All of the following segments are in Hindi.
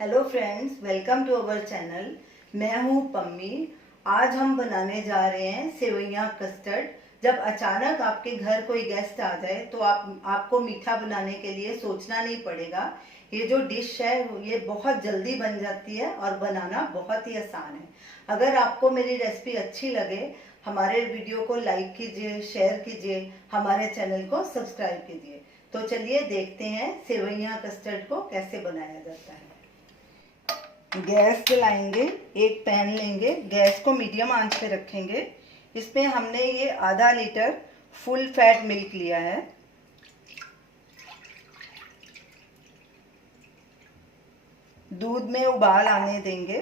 Hello friends, welcome to our channel. मैं हूँ पम्मी। आज हम बनाने जा रहे हैं सेवइयाँ कस्टर्ड। जब अचानक आपके घर कोई गेस्ट आ जाए तो आपको मीठा बनाने के लिए सोचना नहीं पड़ेगा। ये जो डिश है ये बहुत जल्दी बन जाती है और बनाना बहुत ही आसान है। अगर आपको मेरी रेसिपी अच्छी लगे, हमारे वीडियो को लाइक कीजिए, शेयर कीजिए, हमारे चैनल को सब्सक्राइब कीजिए। तो चलिए देखते हैं सेवइयाँ कस्टर्ड को कैसे बनाया जाता है। गैस जलाएंगे, एक पैन लेंगे, गैस को मीडियम आंच पे रखेंगे। इसमें हमने ये आधा लीटर फुल फैट मिल्क लिया है। दूध में उबाल आने देंगे,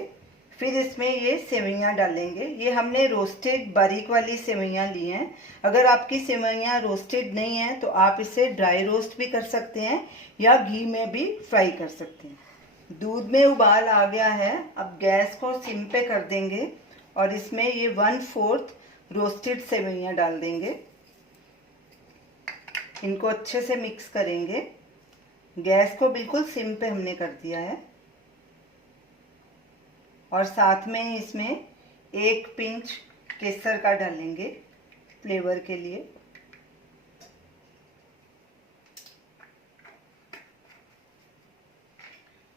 फिर इसमें ये सेवइयाँ डालेंगे। ये हमने रोस्टेड बारीक वाली सेवइयाँ ली हैं। अगर आपकी सेवइयाँ रोस्टेड नहीं है तो आप इसे ड्राई रोस्ट भी कर सकते हैं या घी में भी फ्राई कर सकते हैं। दूध में उबाल आ गया है, अब गैस को सिम पे कर देंगे और इसमें ये 1/4 रोस्टेड सेवइयाँ डाल देंगे। इनको अच्छे से मिक्स करेंगे। गैस को बिल्कुल सिम पे हमने कर दिया है और साथ में इसमें 1 पिंच केसर का डालेंगे फ्लेवर के लिए।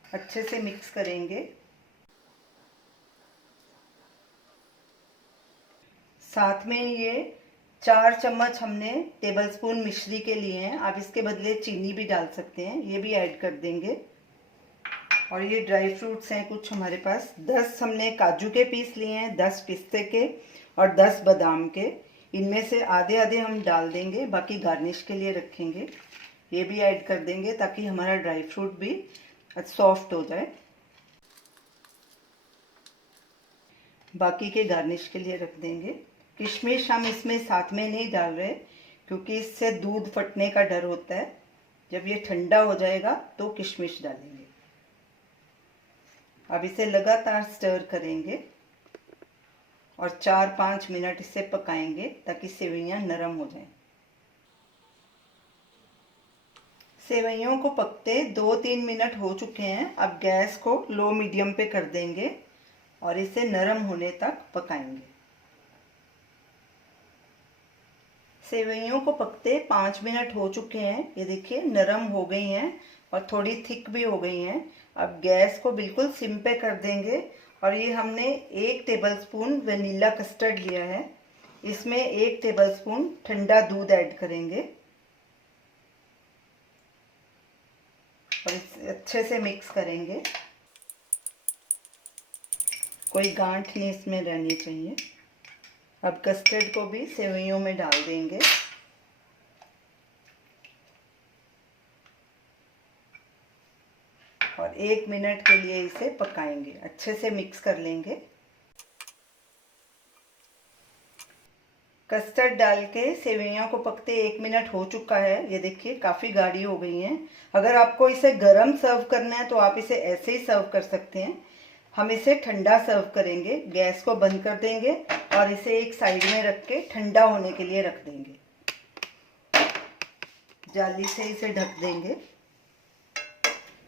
अच्छे से मिक्स करेंगे। साथ में ये 4 चम्मच हमने टेबलस्पून मिश्री के लिए हैं। आप इसके बदले चीनी भी डाल सकते हैं, ये भी ऐड कर देंगे। और ये ड्राई फ्रूट्स हैं कुछ हमारे पास। 10 हमने काजू के पीस लिए हैं, 10 पिस्ते के और 10 बादाम के। इनमें से आधे आधे हम डाल देंगे, बाकी गार्निश के लिए रखेंगे। ये भी ऐड कर देंगे ताकि हमारा ड्राई फ्रूट भी सॉफ्ट हो जाए। बाकी के गार्निश के लिए रख देंगे। किशमिश हम इसमें साथ में नहीं डाल रहे क्योंकि इससे दूध फटने का डर होता है। जब ये ठंडा हो जाएगा तो किशमिश डालेंगे। अब इसे लगातार स्टर करेंगे और 4-5 मिनट इसे पकाएंगे ताकि सेवइयाँ नरम हो जाएं। सेवइयों को पकते 2-3 मिनट हो चुके हैं। अब गैस को लो मीडियम पे कर देंगे और इसे नरम होने तक पकाएंगे। सेवइयों को पकते 5 मिनट हो चुके हैं। ये देखिए नरम हो गई हैं और थोड़ी थिक भी हो गई हैं। अब गैस को बिल्कुल सिम पे कर देंगे और ये हमने 1 टेबलस्पून वनीला कस्टर्ड लिया है। इसमें 1 टेबलस्पून ठंडा दूध ऐड करेंगे और इसे अच्छे से मिक्स करेंगे। कोई गांठ नहीं इसमें रहनी चाहिए। अब कस्टर्ड को भी सेवइयों में डाल देंगे और 1 मिनट के लिए इसे पकाएंगे। अच्छे से मिक्स कर लेंगे। कस्टर्ड डाल के सेवइयाँ को पकते 1 मिनट हो चुका है। ये देखिए काफ़ी गाढ़ी हो गई हैं। अगर आपको इसे गरम सर्व करना है तो आप इसे ऐसे ही सर्व कर सकते हैं। हम इसे ठंडा सर्व करेंगे। गैस को बंद कर देंगे और इसे एक साइड में रख के ठंडा होने के लिए रख देंगे। जाली से इसे ढक देंगे।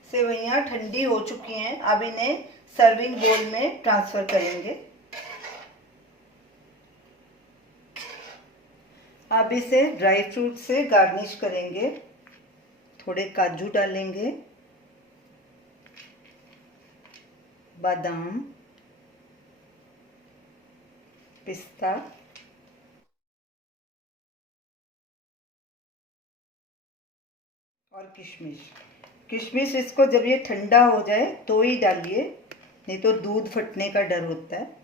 सेवइयाँ ठंडी हो चुकी हैं। अब इन्हें सर्विंग बोल में ट्रांसफ़र करेंगे। अब इसे ड्राई फ्रूट से गार्निश करेंगे। थोड़े काजू डालेंगे, बादाम, पिस्ता और किशमिश। किशमिश इसको जब ये ठंडा हो जाए तो ही डालिए, नहीं तो दूध फटने का डर होता है।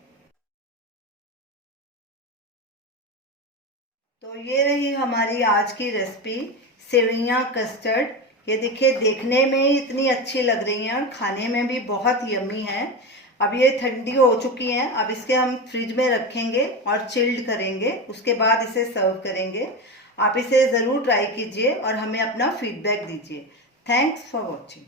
तो ये रही हमारी आज की रेसिपी सेवइयाँ कस्टर्ड। ये देखिए देखने में ही इतनी अच्छी लग रही हैं और खाने में भी बहुत यम्मी है। अब ये ठंडी हो चुकी हैं। अब इसके हम फ्रिज में रखेंगे और चिल्ड करेंगे, उसके बाद इसे सर्व करेंगे। आप इसे ज़रूर ट्राई कीजिए और हमें अपना फीडबैक दीजिए। Thanks for watching.